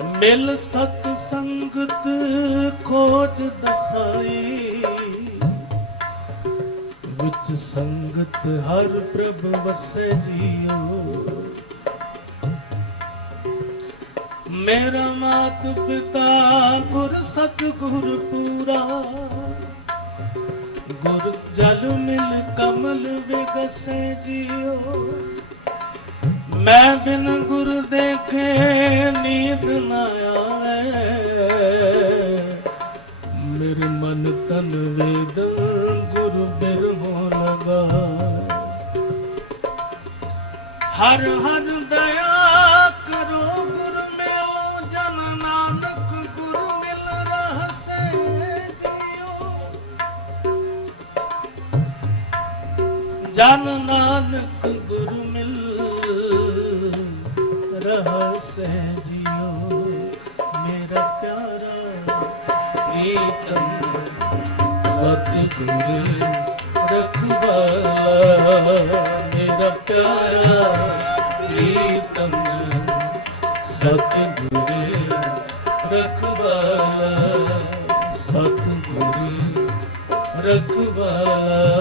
ਮਿਲ ਸਤ ਸੰਗਤ ਖੋਜ ਦਸਾਈ। ਵਿੱਚ ਸੰਗਤ ਹਰ ਪ੍ਰਭ ਵਸੈ ਜੀਓ। ਮੇਰਾ ਮਾਤ ਪਿਤਾ ਗੁਰ ਸਤ ਗੁਰ ਪੂਰਾ। ਗੁਰ ਜਲ ਮਿਲ ਕਮਲ ਵਿਗਸੈ ਜੀਓ। ਮੈਂ ਬਿਨ ਗੁਰ ਦੇਖੇ ਨੀ ਮਨ ਤਨ ਗੁਰ ਬਿਰਹੋ ਲਗਾ। ਹਰ ਹਰ ਦਇਆ ਕਰੋ ਗੁਰ ਮੇਲੋ, ਜਨ ਨਾਨਕ ਗੁਰ ਮਿਲ ਰਹਸੇ ਜਿਉ। ਜਨ ਨਾਨਕ ਗੁਰ ਮਿਲ ਰਹਸੇ ਜਿਉ। ਪ੍ਰੀਤਮ ਸਤਿਗੁਰ ਰਖਵਾਲਾ। ਮੇਰਾ ਪਿਆਰਾ ਪ੍ਰੀਤਮ ਸਤਿਗੁਰ ਰਖਵਾਲਾ। ਸਤਿਗੁਰ ਰਖਵਾਲਾ।